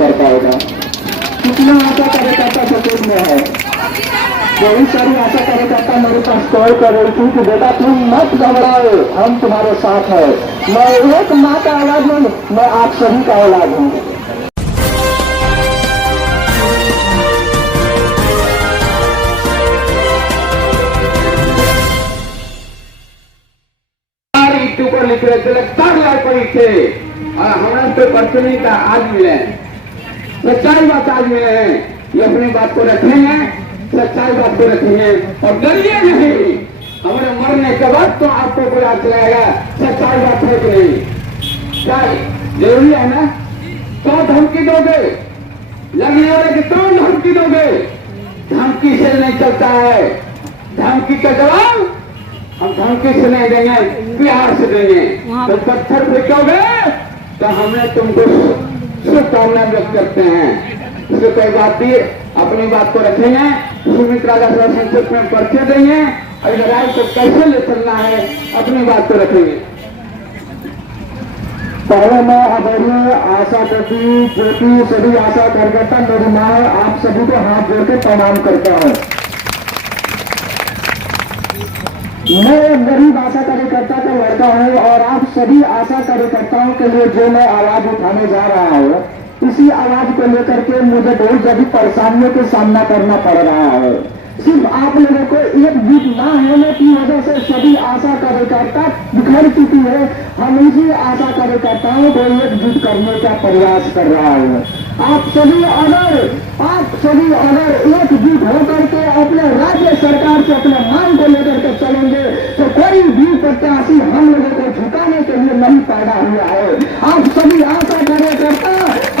कर पाएगा। कितना आशा कार्यकर्ता सपोर्ट में है, बहुत सारी आशा कार्यकर्ता मेरे पास कॉल कर रही थी कि बेटा तुम मत घबराओ, हम तुम्हारे साथ है। मैं एक माँ का औलाद हूँ, मैं आप सभी का औलाद हूँ। लिख रहे थे 4 लाख थे और हमारे तो पर्चे नहीं था, आज मिले। सच्चाई बात आज मिले हैं, ये अपनी बात को रखेंगे, सच्चाई बात को रखेंगे और डरिए नहीं। हमारे मरने के बाद तो आपको पता चलेगा सच्चाई बात है कि नहीं। क्या जरूरी है ना? तो धमकी दोगे, लगने वाले की तो धमकी दोगे। धमकी से नहीं चलता है, धमकी का जवाब हम धमकी से नहीं देंगे, प्यार से देंगे। तो पत्थर फेंकोगे तो हमें तुमको शुभकामना व्यक्त करते हैं। इसलिए कोई बात नहीं, अपनी बात को रखेंगे, सुमित्रा का संसद में पर्चे देंगे और लड़ाई को कैसे ले चलना है अपनी बात को रखेंगे। पहले मैं आदरणीय आशा करती जो कि सभी आशा कार्यकर्ता मेरी माँ है, आप सभी को हाथ जोड़ के प्रणाम करता हूँ। मैं एक गरीब आशा कार्यकर्ता का लड़का हूँ और आप सभी आशा कार्यकर्ताओं के लिए जो मैं आवाज उठाने जा रहा हूँ, इसी आवाज को लेकर के मुझे बहुत ज्यादा परेशानियों का सामना करना पड़ रहा है। सिर्फ आप लोगों को एकजुट न होने की वजह से सभी आशा कार्यकर्ता बिखर चुकी है। हम इसी आशा कार्यकर्ताओं को एकजुट करने का प्रयास कर रहा हूँ। आप सभी अगर एकजुट होकर के अपने राज्य सरकार से अपने मांग को लेकर के चलेंगे तो कोई भी प्रत्याशी हम लोगों को झुकाने के लिए नहीं पैदा हुआ है। आप सभी आशा कार्यकर्ता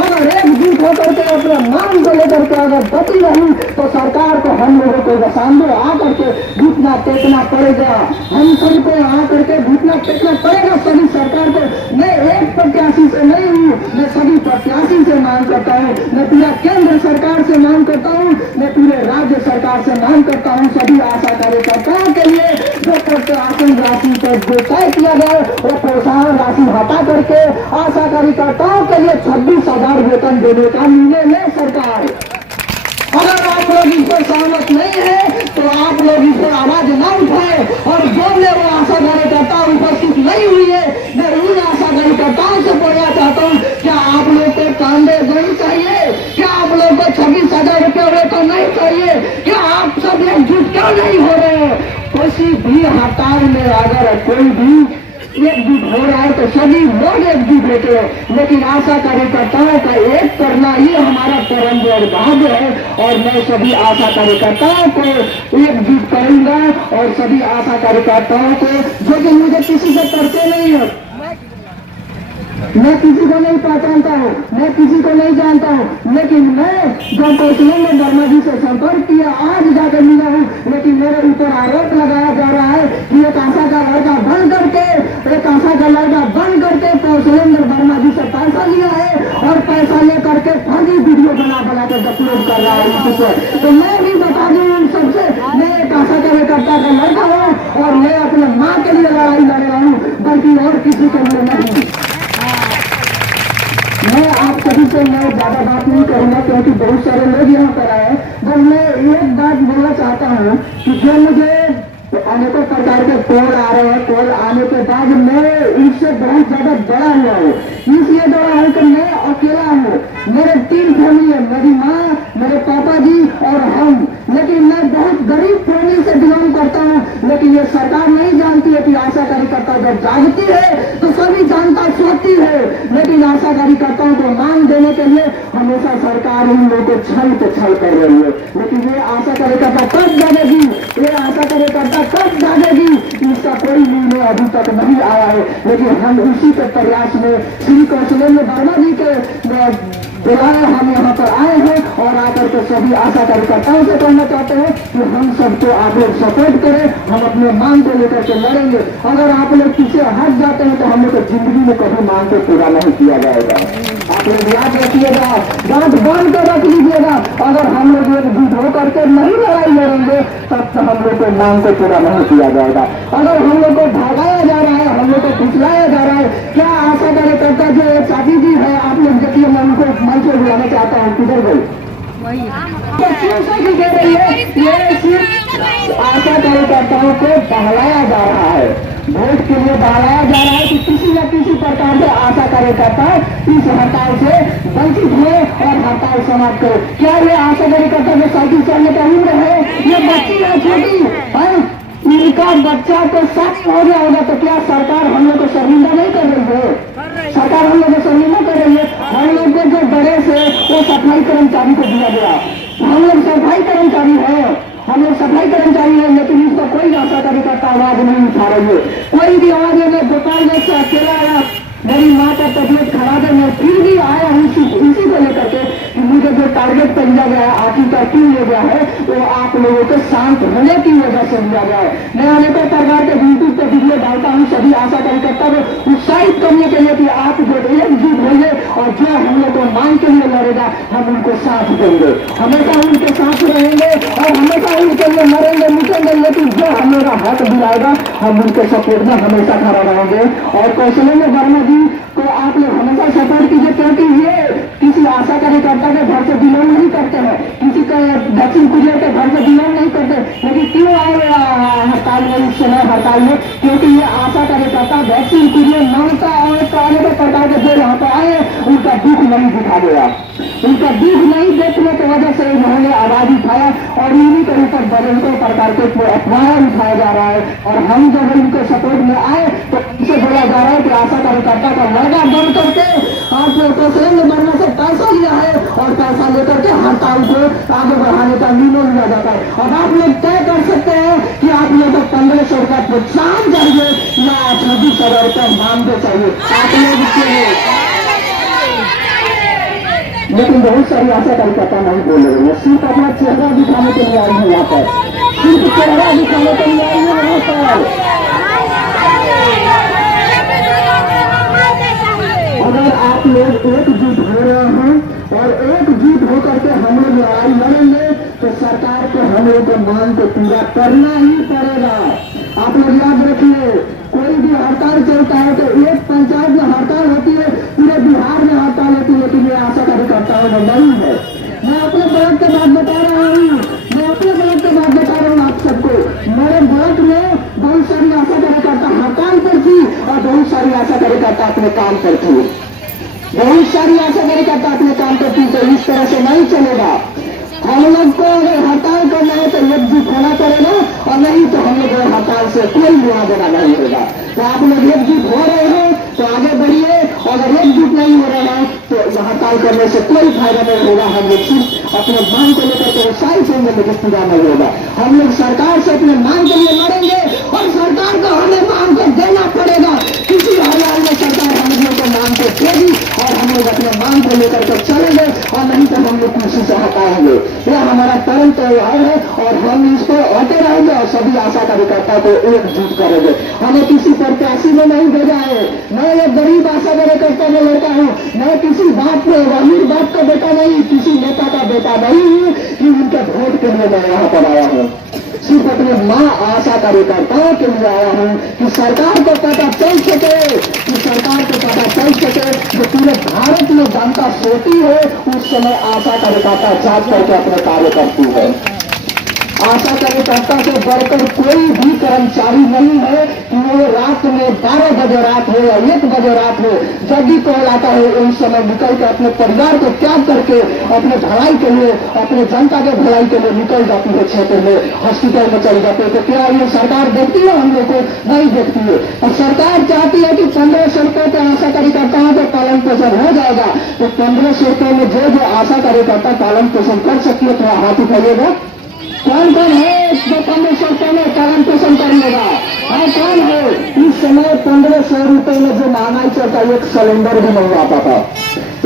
अगर एकजुट होकर के अपने मांग को लेकर के अगर बची रही तो सरकार को हम लोगों को सामने आकर के घुटना टेकना पड़ेगा। हम सबको आकर के घुटना टेकना पड़ेगा सभी सरकार को। मैं एक प्रत्याशी से नहीं हूँ, मैं सभी प्रत्याशी से मांग करता हूँ, मैं पूरा केंद्र सरकार से मांग करता हूँ, मैं पूरे राज्य सरकार से मांग करता हूँ। सभी आशा कार्यकर्ताओं के लिए जो प्रोत्साहन राशि को जो तय किया गया वो प्रोत्साहन राशि हटा करके आशा कार्यकर्ताओं के लिए 26,000 वेतन देने का निर्णय ले सरकार। अगर आप लोग इस पर सहमत नहीं है तो आप लोग इस पर आवाज न उठाए और जो वो आशा कार्यकर्ता उपस्थित नहीं हुई है, मैं उन आशा कार्यकर्ताओं से बोलना चाहता हूँ, क्या आप लोग को कांडे नहीं चाहिए? क्या आप लोग को 26,000 रुपये वेतन नहीं चाहिए? क्या आप सब एकजुट क्यों नहीं हो रहे? किसी भी हड़ताल में अगर कोई भी एकजुट हो रहा है तो सभी लोग एकजुट होते हैं, लेकिन आशा कार्यकर्ताओं का एक करना ही हमारा परम दुर्भाग्य है। और मैं सभी आशा कार्यकर्ताओं को एकजुट करूंगा और सभी आशा कार्यकर्ताओं को, जो कि मुझे किसी से परिचय नहीं है, मैं किसी को नहीं पहचानता हूँ, मैं किसी को नहीं जानता हूँ, लेकिन मैं जब कौशलेंद्र वर्मा जी से संपर्क किया, आज जाकर मिला हूँ, लेकिन मेरे ऊपर आरोप लगाया जा रहा है कि एक आशा का लड़का बन करके कौशलेंद्र वर्मा जी से पैसा लिया है और पैसा लेकर के फर्जी वीडियो बना कर अपलोड कर रहा है यूट्यूब पर। तो मैं भी बता दूं उन सबसे, मैं एक आशा कार्यकर्ता का लड़का हूँ और मैं अपने माँ के लिए लड़ाई लड़ रहा हूँ, बल्कि और किसी के लिए नहीं। मैं आप सभी से मैं ज्यादा बात नहीं करूंगा क्योंकि बहुत सारे लोग यहाँ पर आए। बस मैं एक बात बोलना चाहता हूँ कि जो मुझे अनेकों प्रकार के कॉल आ रहे हैं, कॉल आने के बाद मैं इससे बहुत ज्यादा बड़ा हुआ हूँ। इसलिए बड़ा हूँ कि मैं अकेला हूँ, मेरे 3 फैमिली है, मेरी माँ, मेरे पापा जी और हम, लेकिन मैं बहुत गरीब फैमिली से बिलोंग करता हूँ। लेकिन ये सरकार नहीं जानती है कि आशा कार्यकर्ता जब जागती है तो सभी जनता सोती है, लेकिन आशा कार्यकर्ताओं को मांग देने के लिए हमेशा सरकार उन लोगों को छल पे छल कर रही है। लेकिन ये आशा कार्यकर्ता कब जागेगी, ये आशा कार्यकर्ता कब जागेगी, इसका कोई निर्णय अभी तक नहीं आया है। लेकिन हम उसी के प्रयास में श्री कौशलेंद्र वर्मा जी के बुलाए हम यहाँ पर आए हैं और आकर के सभी आशा कार्यकर्ताओं से कहना चाहते हैं कि हम सबको आप लोग सपोर्ट करें, हम अपने मांग को लेकर के लड़ेंगे। अगर आप लोग पीछे हट जाते हैं तो हम लोग जिंदगी में कभी मांग को पूरा नहीं किया जाएगा। आप लोग याद रखिएगा, दांत बांध कर रख लीजिएगा। अगर हम लोग एकजुट होकर के नहीं लड़ाई लड़ेंगे तब तो हम लोग को मांग को पूरा नहीं किया जाएगा। अगर हम लोग को भगाया जा रहा है, हम लोग को फुसलाया जा रहा है, क्या आशा कार्यकर्ता जो चाची जी है, आप लोग देखिए मैं उनको मंच बुलाना चाहता हूँ, किधर गई? क्यों से दे रही है? ये सिर्फ आशा कार्यकर्ताओं को बहलाया जा रहा है, वोट के लिए बहलाया जा रहा है कि किसी न किसी प्रकार से आशा कार्यकर्ता इस हड़ताल से वंचित हुए और हड़ताल समाप्त करे। क्या ये आशा कार्यकर्ता जो साइकिल चलने का उम्र है, ये बच्ची है छोटी है, इनका बच्चा तो शादी हो गया होगा, तो क्या सरकार हम लोग को शर्मिंदा नहीं कर रही है? सरकार हम लोग को शर्मिंदा कर रही है। हम लोग को जो बड़े से वो सफाई कर्मचारी को दिया गया, हम लोग सफाई कर्मचारी है, हम लोग सफाई कर्मचारी है, लेकिन इसका कोई आशा कार्यकर्ता आवाज नहीं उठा रही है। कोई भी आवाज में दुकान में से अकेला आया, मेरी माँ का तबियत खराब है, मैं फिर भी आया हूँ इसी को लेकर के कि मुझे जो टारगेट पर लिया गया है, आखिरकार क्यों लिया गया है, वो आप लोगों के शांत होने की वजह से लिया गया है। मैं अनेक प्रकार के यूट्यूब पर वीडियो डालता हूँ सभी आशा कार्यकर्ता को उत्साहित करने के लिए कि आप जो एकजुट होइए और जो हम लोग को मांग के लिए लड़ेगा, हम उनको साथ देंगे, हमेशा उनके साथ रहेंगे और हमेशा उनके लिए मरेंगे मिटेंगे, लेकिन जो हमें हक दिलाएगा हम उनके सपोर्ट में हमेशा खड़ा रहेंगे। और कौशलेंद्र वर्मा को आप लोग हमेशा सपोर्ट कीजिए, क्योंकि ये किसी आशा कार्यकर्ता के घर से बिलोंग नहीं करते हैं, किसी का दक्षिण कुरियर के घर से बिलोंग नहीं करते, लेकिन क्यों आए हड़ताल में इस समय हड़ताल में? क्योंकि ये आशा कार्यकर्ता दक्षिण कुरियर ममता और अनेक प्रकार के जो यहाँ पर आए उनका दुख नहीं दिखा गया, उनका दुख नहीं देखने की वजह से उन्होंने आवाज उठाया और इन्हीं के ऊपर बड़े प्रकार के अफवाह उठाया जा रहा है। और हम जब इनके सपोर्ट में आए तो इनसे बोला जा रहा है कि आशा कार्यकर्ता का लड़का बन करके आप लोग कौशलेंद्र वर्मा से पैसा लिया है और पैसा लेकर के हड़ताल को आगे बढ़ाने का निर्णय लिया जाता है। और आप लोग तय कर सकते हैं कि आप लोग को 1500 रुपया प्रोत्साहन चाहिए या 26,000 रुपया मानदेय चाहिए, आप लोग इसके लिए। लेकिन बहुत सारी आशा कार्यकर्ता नहीं बोल रही है, सिर्फ अपना चेहरा दिखाने के लिए आई है यहाँ पर, सिर्फ चेहरा दिखाने के लिए आई है यहाँ पर। अगर आप लोग एकजुट हो रहे हैं और एकजुट होकर के हम लोग लड़ाई लड़ेंगे तो सरकार को हम लोग को मांग को पूरा करना ही पड़ेगा। आप लोग याद रखिए, कोई भी हड़ताल चलता है तो एक पंचायत में हड़ताल होती है, पूरे बिहार में हड़ताल होती है, लेकिन ये आशा कार्यकर्ताओं में नहीं है। मैं अपने ब्लॉक के बाद बता रहा हूँ, मैं अपने ब्लॉक के बाद बता रहा हूँ आप सबको, मेरे ब्लॉक में बहुत सारी आशा कार्यकर्ता हड़ताल पर थी और बहुत सारी आशा कार्यकर्ता अपने काम पर थी, बहुत सारी आशा कार्यकर्ता अपने काम पर थी। तो इस तरह से नहीं चलेगा। हम लोग को अगर हड़ताल करना है तो एकजुट होना पड़ेगा और नहीं तो हम लोग हड़ताल से कोई लेना देना नहीं होगा। तो आप लोग एकजुट हो रहे हो तो आगे बढ़िए, अगर एकजुट नहीं हो रहे हैं तो हड़ताल करने से कोई फायदा नहीं होगा। हम लोग सिर्फ अपने मांग को लेकर के उत्साहित होंगे लेकिन पूरा नहीं होगा। हम लोग सरकार से अपने मांग के लिए लड़ेंगे और सरकार को हमें मांग को देना पड़ेगा। किसी हाल में सरकार हम लोग को मांग को देगी और हम लोग अपने मांग को लेकर के चलेंगे और नहीं तो हम लोग कुर्सी से हटाएंगे। यह हमारा परम त्यौहार है और हम इस पर अटे रहेंगे और सभी आशा कार्यकर्ता को एकजुट करेंगे। हमें किसी प्रत्याशी में नहीं भेजा है, मैं एक गरीब आशा कार्यकर्ता में लड़का हूँ, मैं किसी बात में अमीर बाप का बेटा नहीं, किसी नेता का बेटा नहीं हूँ कि उनके वोट के लिए मैं यहाँ पर आया हूँ। सिर्फ अपने माँ आशा कार्यकर्ताओं के लिए आया हूँ कि सरकार को पता चल सके, कि सरकार को पता चल सके जो पूरे भारत में जनता सोती है उस समय आशा कार्यकर्ता जाग करके अपने कार्य करती है। आशा कार्यकर्ता से बढ़कर कोई भी कर्मचारी नहीं है कि वो रात में 12 बजे रात हो या 1 बजे रात हो, जब भी कॉल आता है उस समय निकल के अपने परिवार को त्याग करके अपने भलाई के लिए, अपने जनता के भलाई के लिए निकल जाती है, क्षेत्र में हॉस्पिटल में चली जाती है। तो क्या ये सरकार देखती है? हम लोग को नहीं देखती है। और सरकार चाहती है कि 1500 रुपये के आशा कार्यकर्ताओं का पालन पोषण हो जाएगा, तो 1500 रुपये में जो आशा कार्यकर्ता पालन पोषण कर सकती है थोड़ा हाथ उठाइएगा। कौन कौन है जो 1500 रुपये में पालन पोषण करिएगा? हाँ, कौन है? इस समय 1500 रुपये में जो महंगाई चलता है, एक सिलेंडर भी नहीं आता था,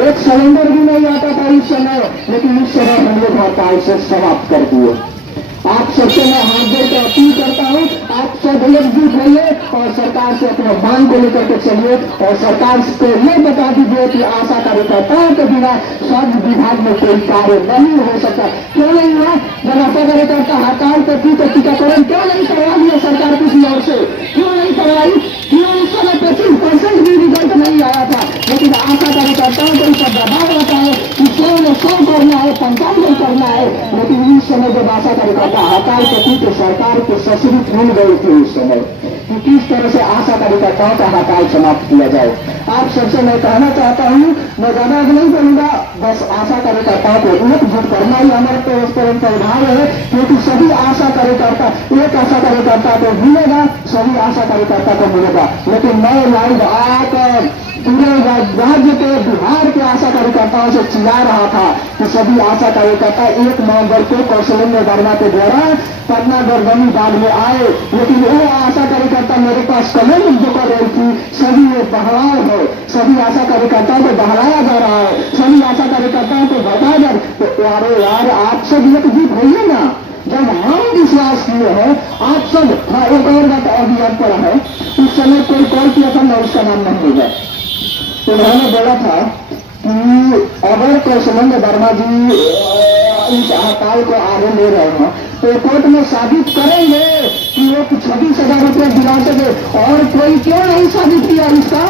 एक सिलेंडर भी नहीं आता था इस समय, लेकिन इस समय हम लोग हड़ताल से समाप्त कर दिए। आप सबसे मैं हाथ जोड़ के अपील करता हूँ, आप सब एकजुट होइए और सरकार से अपने मांग को लेकर के चलिए और सरकार को ये बता दीजिए कि आशा कार्यकर्ताओं के बिना स्वास्थ्य विभाग में कोई कार्य नहीं हो सकता। क्यों नहीं हुआ? जब आशा कार्यकर्ता हड़ताल पर थी तो टीकाकरण क्यों नहीं करवा दिया सरकार किसी और से? क्यों नहीं करवाई? क्यों उस समय 25% भी रिजल्ट नहीं आया था? लेकिन आशा कार्यकर्ताओं को इसका दबाव रहता है कि 100 करना है, 95 करना है। लेकिन इस समय जब आशा कार्यकर्ता हड़ताल के थी तो सरकार को ससुरी भूल गई थी उस समय कि किस तरह से आशा कार्यकर्ताओं का हड़ताल समाप्त किया जाए। आप सबसे मैं कहना चाहता हूँ, मैं ज्यादा नहीं बोलूंगा, बस आशा कार्यकर्ताओं को एकजुट करना ही हमारे प्रभाव है, क्योंकि सभी आशा कार्यकर्ता, एक आशा कार्यकर्ता को मिलेगा, सभी आशा कार्यकर्ता को मिलेगा। लेकिन मैं लाइव आप पूरे राज्य के, बिहार के आशा कार्यकर्ताओं से चिल्ला रहा था कि सभी आशा कार्यकर्ता 1 नवंबर को कौशलेंद्र वर्मा के द्वारा पटना गर्दनी बाग में आए। लेकिन वो आशा कार्यकर्ता मेरे पास कमेंट जो कर रही थी, सभी ये बहलाव है, सभी आशा कार्यकर्ताओं को बहलाया जा रहा है, सभी आशा कार्यकर्ताओं को भगाया जा रहा है। तो यार आप सब एकजुट होइए ना। जब हम विश्वास किए हैं आप सब। हाँ, एक और बात अभी याद पड़ा है, उस समय कोई कॉल किया था, मैं उसका नाम नहीं लूंगा। उन्होंने बोला था कि अगर कौशलेंद्र वर्मा जी इस हड़ताल को आगे ले रहे हैं तो कोर्ट में साबित करेंगे कि वो 26,000 रुपये दिला सके। और कोई क्यों नहीं साबित किया इसका?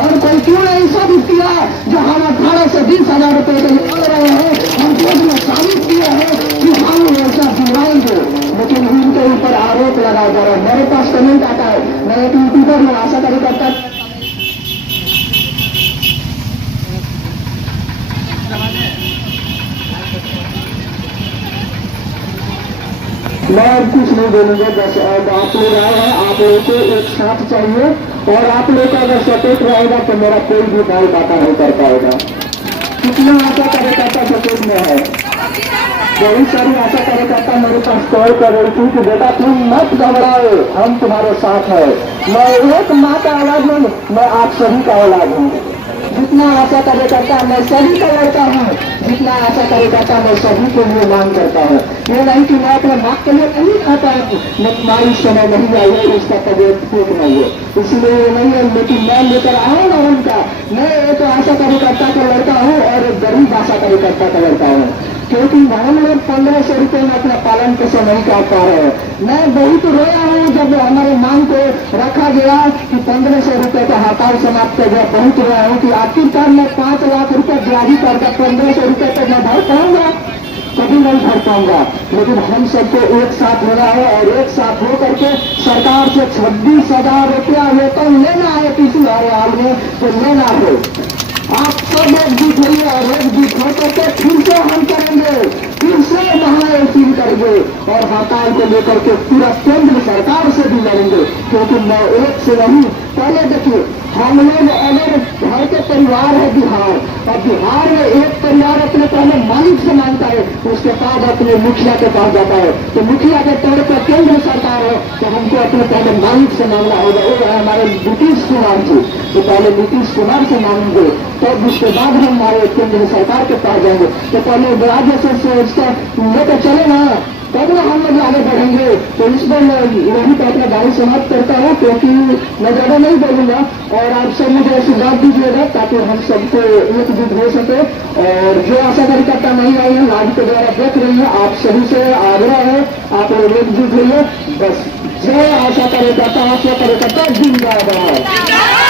और कोई क्यों नहीं साबित किया? जो हम 18 से 20,000 रुपये के लिए रहे हैं, हम कोर्ट में साबित किए हैं कि हम ऐसा दिलवाएंगे। लेकिन उनके ऊपर आरोप लगाया जा रहा है। मेरे पास कमेंट आता है, मैं एक यूट्यूबर में आशा कार्यकर्ता, मैं कुछ नहीं बोलूंगा। बस आप लोग आए हैं, आप लोगों को एक साथ चाहिए, और आप लोग का अगर सपोर्ट रहेगा तो मेरा कोई भी बाल बाता नहीं कर पाएगा। कितना आशा कार्यकर्ता सपोर्ट में है, बहुत सारी आशा कार्यकर्ता मेरे पास कॉल कर रही थी कि बेटा तुम मत घबराओ, हम तुम्हारे साथ है। मैं एक माँ का औलाद नहीं, मैं आप सभी का औलाद हूँ। जितना आशा कार्यकर्ता मैं सभी का लड़का हूँ, जितना आशा कार्यकर्ता मैं सभी के लिए मांग करता हूँ। ये नहीं कि मैं अपने माँ के लिए नहीं खाता हूँ, मैं तुम्हारी समय नहीं आई है, इसका तबियत ठीक नहीं है, इसलिए ये नहीं है। लेकिन मैं लेकर आऊँ ना उनका, मैं एक आशा कार्यकर्ता का लड़का हूँ और एक गरीब आशा कार्यकर्ता का लड़का हूँ, क्योंकि हम लोग 1500 रुपये में अपना पालन पोषण नहीं कर पा रहे हैं। मैं बहुत रोया हूँ जब हमारे मांग को रखा गया कि 1500 रुपये का हड़ताल समाप्त कर गया। बहुत रोया हूँ कि आखिरकार मैं 5 लाख रुपये ब्याजी करके 1500 रुपये तक मैं भर पाऊंगा, कभी नहीं भर पाऊंगा। लेकिन हम सबको एक साथ होना है, और एक साथ हो करके सरकार से 26,000 रुपया वेतन लेना है किसी हर हाल में, तो लेना हो। आप सब एकजुट होइए, और एकजुट होकर के फिर से हम करेंगे, फिर से महायुति करेंगे, और हड़ताल को लेकर के पूरा केंद्र सरकार से भी लड़ेंगे। क्योंकि मैं एक से नहीं, पहले देखिए हम लोग अगर घर के परिवार है बिहार, और बिहार में एक परिवार अपने पहले मालिक से मांगता है, उसके बाद अपने मुखिया के पास जाता है। तो मुखिया के तौर पर केंद्र सरकार है, तो हमको अपने पहले मालिक से मांगना होगा। वो है हमारे नीतीश कुमार जी, तो पहले नीतीश कुमार से मांगेंगे, तब उसके बाद हम हमारे केंद्र सरकार के पास जाएंगे। तो पहले राज्य से उसका लेकर चले ना, तब ना हम लोग आगे बढ़ेंगे। तो इस पर मैं यही पर अपना गाड़ी समाप्त करता हूँ, क्योंकि मैं ज्यादा नहीं बोलूंगा, और आप सब मुझे आशीर्वाद दीजिएगा ताकि हम सबको एकजुट हो सके। और जो आशा कार्यकर्ता नहीं आई है, लाइव के द्वारा देख रही है, आप सभी से आग्रह है, आप लोग एकजुट होइए। बस जय आशा कार्यकर्ता, आशा कार्यकर्ता जिंदाबाद।